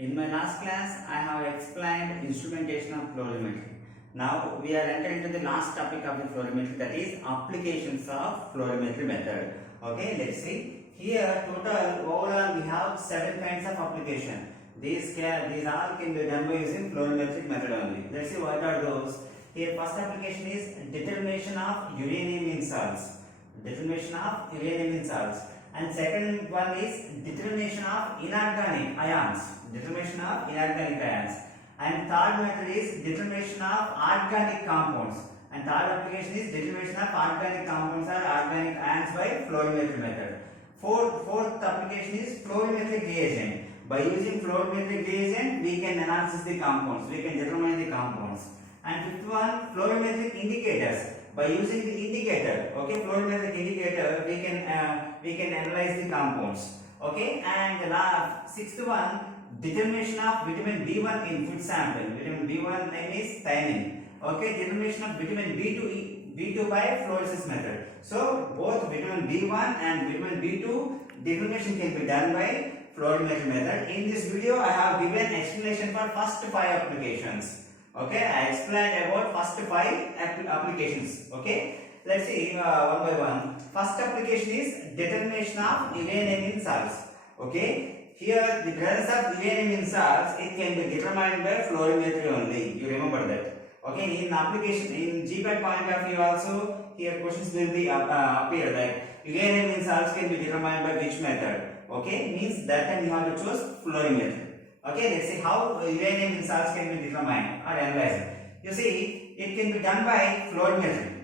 In my last class, I have explained instrumentation of fluorimetry. Now we are entering into the last topic of the fluorimetry, that is applications of fluorimetry method. Okay, let's see. Here total overall we have 7 kinds of application. These all can be done by using fluorimetric method only. Let's see what are those. Here first application is determination of uranium in salts. Determination of uranium in salts. And second one is determination of inorganic ions. Determination of inorganic ions. And third method is determination of organic compounds. And third application is determination of organic compounds or organic ions by fluorimetry method. Fourth application is fluorimetric reagent. By using fluorimetric reagent, we can analyze the compounds. We can determine the compounds. And fifth one, fluorimetric indicators. By using the indicator, okay, fluorimetric indicator, we can analyze the compounds. Okay, and the sixth one, determination of vitamin B1 in food sample. Vitamin B1 name is thiamine. Okay, determination of vitamin B2 by fluorescence method. So both vitamin B1 and vitamin B2 determination can be done by fluorimetry method. In this video, I have given explanation for first 5 applications. Okay, I explained about first 5 applications. Okay, let's see one by one. First application is determination of uranium in salts. Okay, here the presence of uranium in salts, it can be determined by fluorimetry only. You remember that. Okay, in application, in GPAT point of view also, here questions will be appear like uranium in salts can be determined by which method. Okay, means that time you have to choose fluorimetry. Okay, let's see how uranium in salts can be determined or analyzed. You see, it can be done by fluorimetry.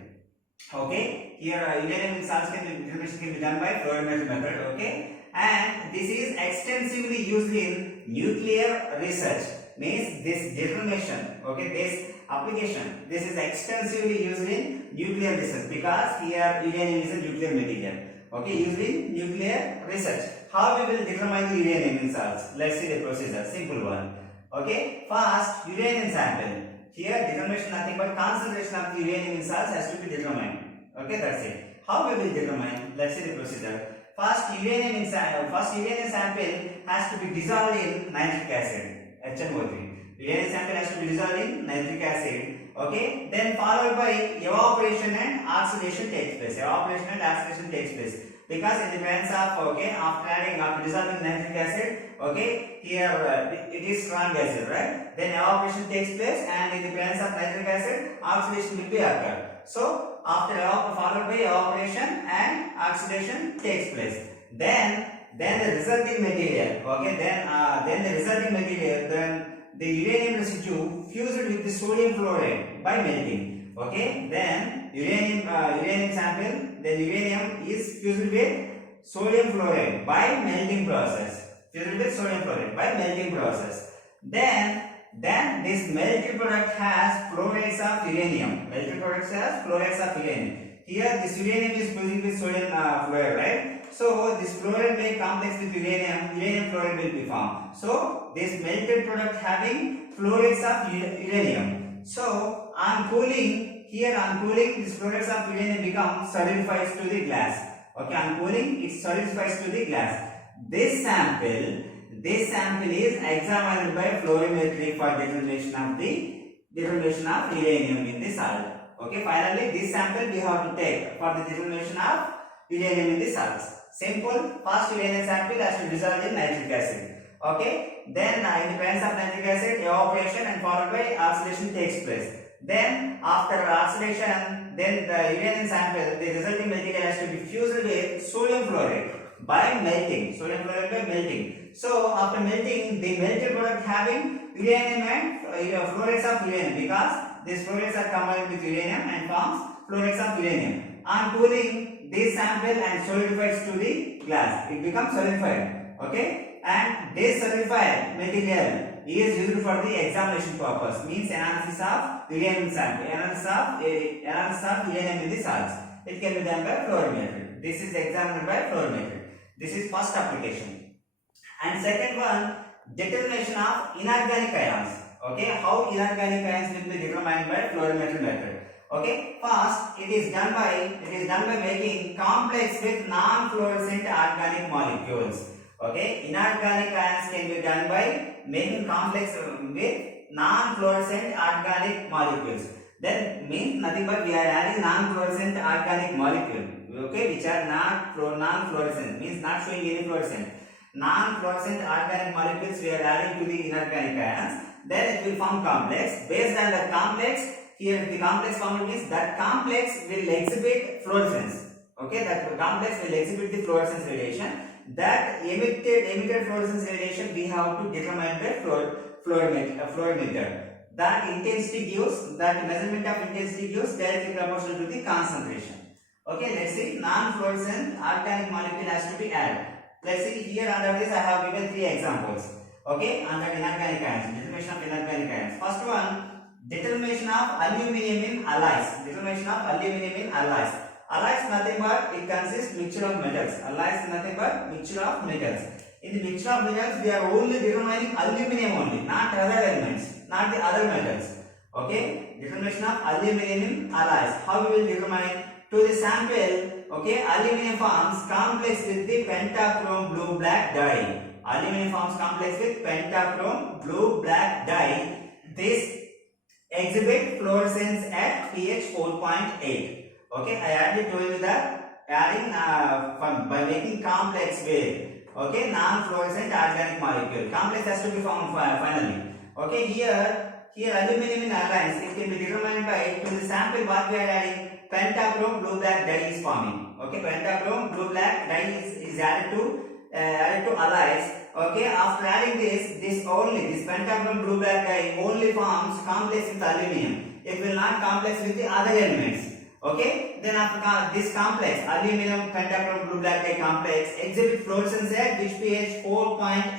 Okay, here uranium in salts determination can be done by fluorimetry method. Okay, and this is extensively used in nuclear research. Means this determination, okay, this application, this is extensively used in nuclear research because here uranium is a nuclear material. Okay, used in nuclear research. How we will determine the uranium in salts? Let's see the procedure. Simple one. Okay, first uranium sample. Here determination nothing but concentration of the uranium in salts has to be determined. Okay, that's it. How we will determine? Let's see the procedure. First uranium sample has to be dissolved in nitric acid, HNO3. Uranium sample has to be dissolved in nitric acid. Okay, then followed by evaporation and oxidation takes place. Evaporation and oxidation takes place because in the presence of after dissolving nitric acid, okay, here it is strong acid, right? Then evaporation takes place, and in the presence of nitric acid, oxidation will be occurred. So after followed by evaporation and oxidation takes place. Then the resulting material, okay, then the resulting material, then the uranium residue fused with the sodium fluoride by melting. Okay, then uranium sample, then uranium is fused with sodium fluoride by melting process. Fused with sodium fluoride by melting process. Then this melted product has fluorides of uranium. Melted product has fluorides of uranium. Here this uranium is fused with sodium fluoride, right? So this fluoride may complex with uranium fluoride will be formed. So this melted product having fluorides of uranium. So on cooling, this fluorides of uranium become solidifies to the glass. Okay, on cooling it solidifies to the glass. This sample is examined by fluorimetry for determination of uranium in the salt. Okay, finally this sample we have to take for the determination of uranium in the salts. Simple. First uranium sample has to dissolve in nitric acid. Okay, then in the presence of nitric acid, evaporation and followed by oxidation takes place. Then after oxidation, then the uranium sample, the resulting material has to be fused with sodium fluoride by melting. Sodium fluoride by melting. So after melting, the melted product having uranium and fluorides of uranium, because these fluorides are combined with uranium and forms fluorides of uranium. On cooling, this sample and solidifies to the glass. It becomes solidified. Okay, and this solidified material is used for the examination purpose. Means analysis of uranium sample, analysis of uranium in the salts. It can be done by fluorimetry. This is examined by fluorimetry. This is first application. And second one, determination of inorganic ions. Okay, how inorganic ions will be determined by fluorimetry method. Okay, first it is done by making complex with non-fluorescent organic molecules. Okay, inorganic ions can be done by making complex with non-fluorescent organic molecules. Then means nothing but we are adding non-fluorescent organic molecule. Okay, which are not non-fluorescent, means not showing any fluorescent. Non-fluorescent organic molecules we are adding to the inorganic ions. Then it will form complex. Based on the complex, here the complex formula means that complex will exhibit fluorescence. Okay, that complex will exhibit the fluorescence radiation. That emitted fluorescence radiation we have to determine the fluorimeter. That intensity gives, that measurement of intensity gives directly proportional to the concentration. Okay, let's see, non-fluorescent organic molecule has to be added. Let's see, here under this I have given 3 examples. Okay, under inorganic ions, determination of inorganic ions. First one, determination of aluminum in alloys. Determination of aluminum in alloys. Alloys nothing but it consists mixture of metals. Alloys nothing but mixture of metals. In the mixture of metals, we are only determining aluminum only, not other elements, not the other metals. Okay, determination of aluminum in alloys. How we will determine? To the sample, okay, aluminum forms complex with the pentachrome blue black dye. Aluminum forms complex with pentachrome blue black dye. This exhibit fluorescence at pH 4.8. Okay, I already told you that adding by making complex with, okay, non-fluorescent organic molecule. Complex has to be formed finally. Okay, here aluminum in alloys, it can be determined by, to the sample what we are adding, pentachrome blue black dye is forming. Okay, pentachrome blue black dye is added to alloys. Okay, after adding this pentachrome blue black dye only forms complex with aluminum. It will not complex with the other elements. Okay, then after this complex, aluminum pentachrome blue black dye complex exhibit fluorescence at which pH 4.8.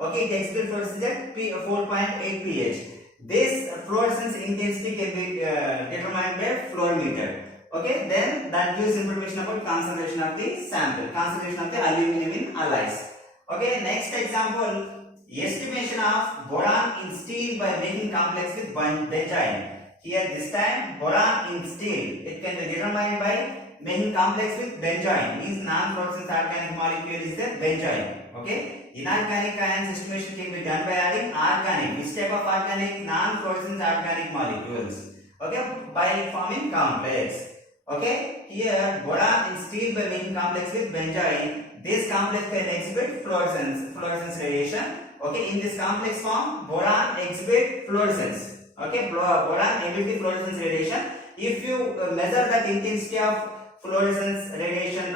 Okay, it exhibits fluorescence at 4.8 pH. This fluorescence intensity can be determined by fluorimeter. Okay, then that gives information about concentration of the sample, concentration of the aluminum in alloys. Okay, next example, estimation of boron in steel by making complex with benzene. Here this time boron in steel, it can be determined by making complex with benzene. Means non-fluorescent organic molecule is the benzene. Okay. Inorganic ions estimation can be done by adding organic. This type of organic non-fluorescent organic molecules. Okay, by forming complex. Okay, here boron in steel by making complex with benzene. This complex can exhibit fluorescence radiation. Okay, in this complex form, boron exhibit fluorescence. Okay, boron emit the fluorescence radiation. If you measure the intensity of fluorescence radiation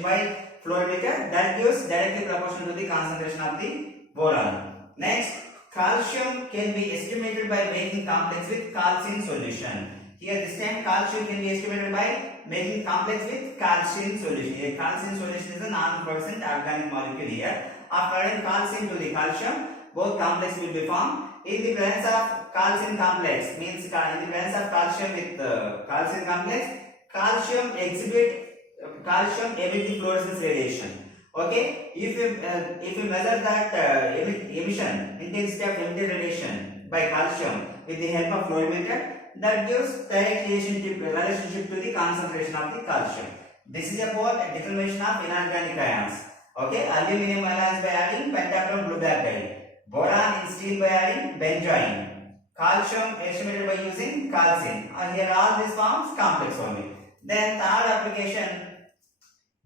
by fluorimeter, that gives directly proportional to the concentration of the boron. Next, calcium can be estimated by making complex with calcium solution. Here this time calcium can be estimated by making complex with calcium solution. Here calcium solution is a non-fluorescent organic molecule here. After adding calcium to the calcium, both complex will be formed. In the presence of calcium complex, means in the presence of calcium with calcium complex, calcium emit the fluorescence radiation. Okay, if you measure that emission intensity of emitted radiation by calcium with the help of fluorimeter, that gives direct relationship to the concentration of the calcium. This is about determination of inorganic ions. Okay, aluminum alloys by adding pentachrome blue black dye. Boron in steel by adding benzene. Calcium estimated by using calcium. Here all these forms complex only. Then third application,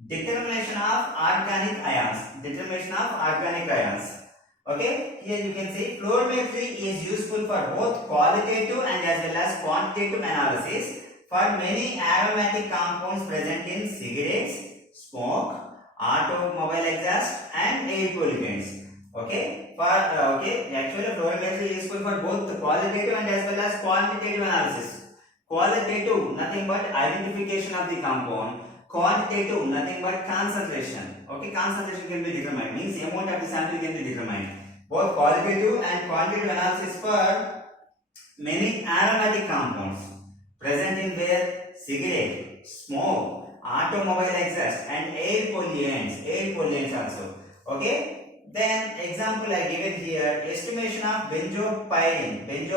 determination of organic ions. Determination of organic ions. Okay, here you can see fluorimetry is useful for both qualitative and as well as quantitative analysis for many aromatic compounds present in cigarettes, smoke, automobile exhaust and air pollutants. Okay, actually fluorimetry is useful for both qualitative and as well as quantitative analysis. Qualitative, nothing but identification of the compound. Quantitative, nothing but concentration. Okay, concentration can be determined, means the amount of the sample can be determined. Both qualitative and quantitative analysis for many aromatic compounds present in their cigarette, smoke, automobile exhaust and air pollutants also. Okay. Then example I given here, estimation of benzopyrene in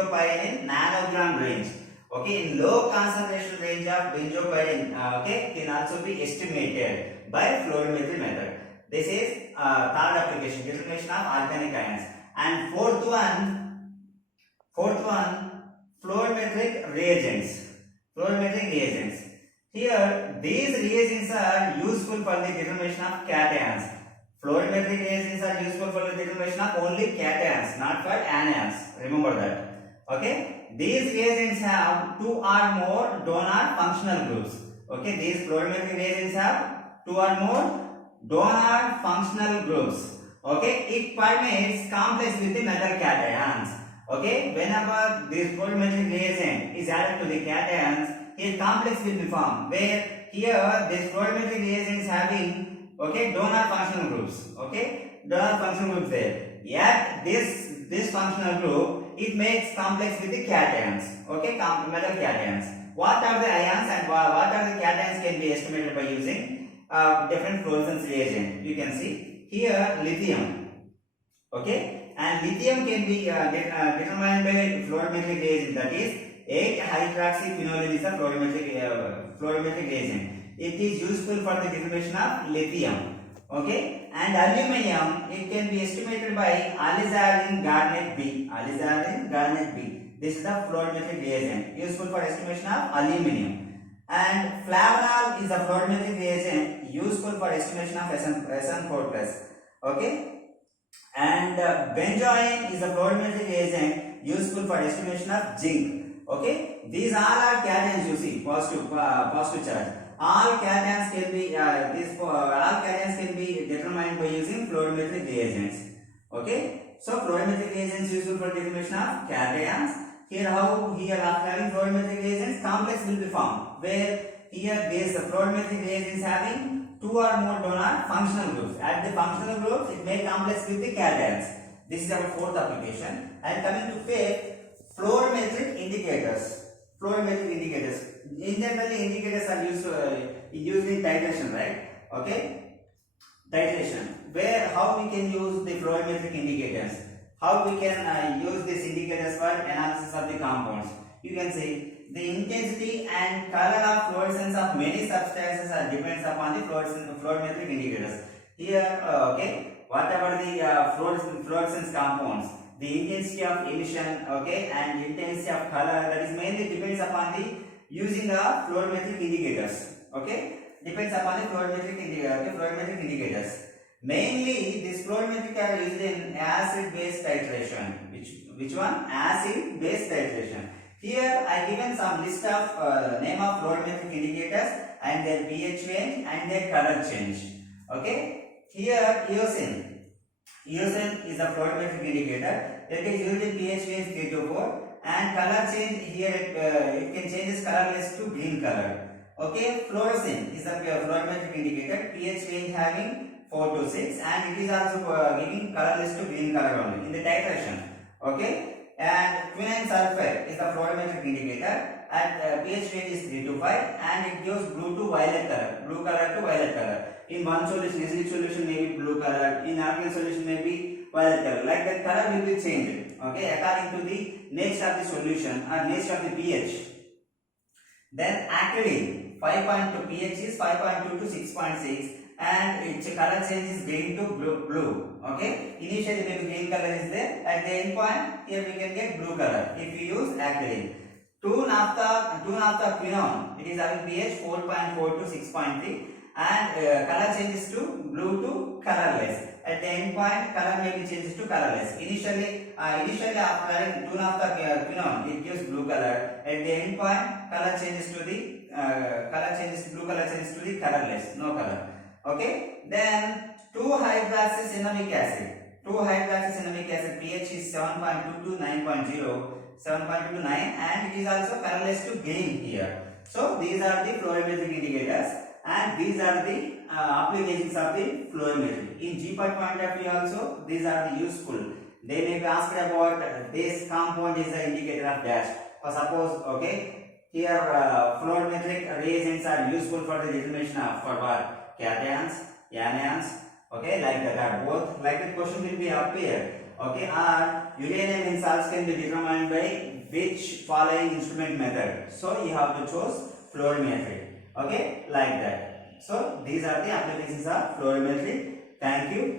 nanogram range. Okay, in low concentration range of benzopyrene, okay, can also be estimated by fluorimetry method. This is third application, determination of organic ions. And fourth one, fluorimetric reagents. Fluorimetric reagents. Here, these reagents are useful for the determination of cations. Fluorimetric reagents are useful for the determination of only cations, not for anions. Remember that. Okay. These reagents have two or more donor functional groups. Okay. These fluorimetric reagents have two or more donor functional groups. Okay. It permits complex with the metal cations. Okay. Whenever this fluorimetric reagent is added to the cations, here complex will be formed. Where here this fluorimetric reagent is having donor functional groups. Okay, donor functional groups there. Yet this functional group, it makes complex with the cations. Okay, metal cations. What are the ions and what are the cations can be estimated by using different fluorescence reagent. You can see here lithium. Okay, and lithium can be determined by fluorimetric reagent, that is 8-hydroxyphenol is a fluorimetric reagent. It is useful for the determination of lithium. Okay, and aluminium, it can be estimated by alizarin garnet B. Alizarin garnet B. This is the fluorimetric reagent useful for estimation of aluminium. And flavanol is a fluorimetric reagent useful for estimation of SN4+. Okay, and benzoin is a fluorimetric reagent useful for estimation of zinc. Okay, these all are cations. You see, positive charge. All cations can be all cations can be determined by using fluorimetric reagents. Okay, so fluorimetric reagents useful for determination of cations. Here after having fluorimetric reagents, complex will be formed. Where here this fluorimetric reagents having two or more donor functional groups. At the functional groups, it may complex with the cations. This is our fourth application. And coming to fifth, fluorimetric indicators. Fluorimetric indicators. In general, indicators are used in titration, right? Okay, titration. Where how we can use the fluorimetric indicators? How we can use these indicators for analysis of the compounds? You can see the intensity and color of fluorescence of many substances depends upon the fluorimetric indicators. Here, whatever the fluorescence compounds, the intensity of emission, and intensity of color, that is mainly depends upon the using the fluorimetric indicators. Depends upon the fluorimetric indicators. Mainly, this fluorimetric are used in acid-base titration. Which one? Acid-base titration. Here, I given some list of name of fluorimetric indicators and their pH change and their color change. Here, eosin. Eosin is a fluorimetric indicator. It is used in pH range 3 to 4, and color change here it can change its colorless to green color. Fluorescent is a fluorimetric indicator, pH range having 4 to 6, and it is also giving colorless to green color only in the titration. And quinine sulfate is a fluorimetric indicator, and pH range is 3 to 5, and it gives blue to violet color, blue color to violet color. In one solution, acidic solution may be blue color, in organic solution may be violet color. Like that, color will be changed, according to the nature of the solution or nature of the pH. Then acridine, 5.2 pH is 5.2 to 6.6, and its color change is green to blue. Initially maybe green color is there. At the end point, here we can get blue color if you use acridine. 2-naphtha-quinone, it is having pH 4.4 to 6.3. And color changes to blue to colorless. At the end point, color may be changes to colorless. Initially after adding 2-naphtha-quinone, it gives blue color. At the end point, color changes to the blue color changes to the colorless, no color. Then 2-hydroxycinnamic acid. 2-hydroxycinnamic acid pH is 7.2 to 9.0, 7.2 to 9, and it is also colorless to green here. So these are the fluorimetric indicators. And these are the applications of the fluorimetry. In GPAT point of view also, these are the useful. They may be asked about this compound is the indicator of dash. For suppose, here fluorimetric reagents are useful for the determination of for what? Cations, anions, like that. Both like that question will be up here. Or uranium in salts can be determined by which following instrument method. So you have to choose fluorimetry. Like that. So these are the applications of fluorimetry Thank you.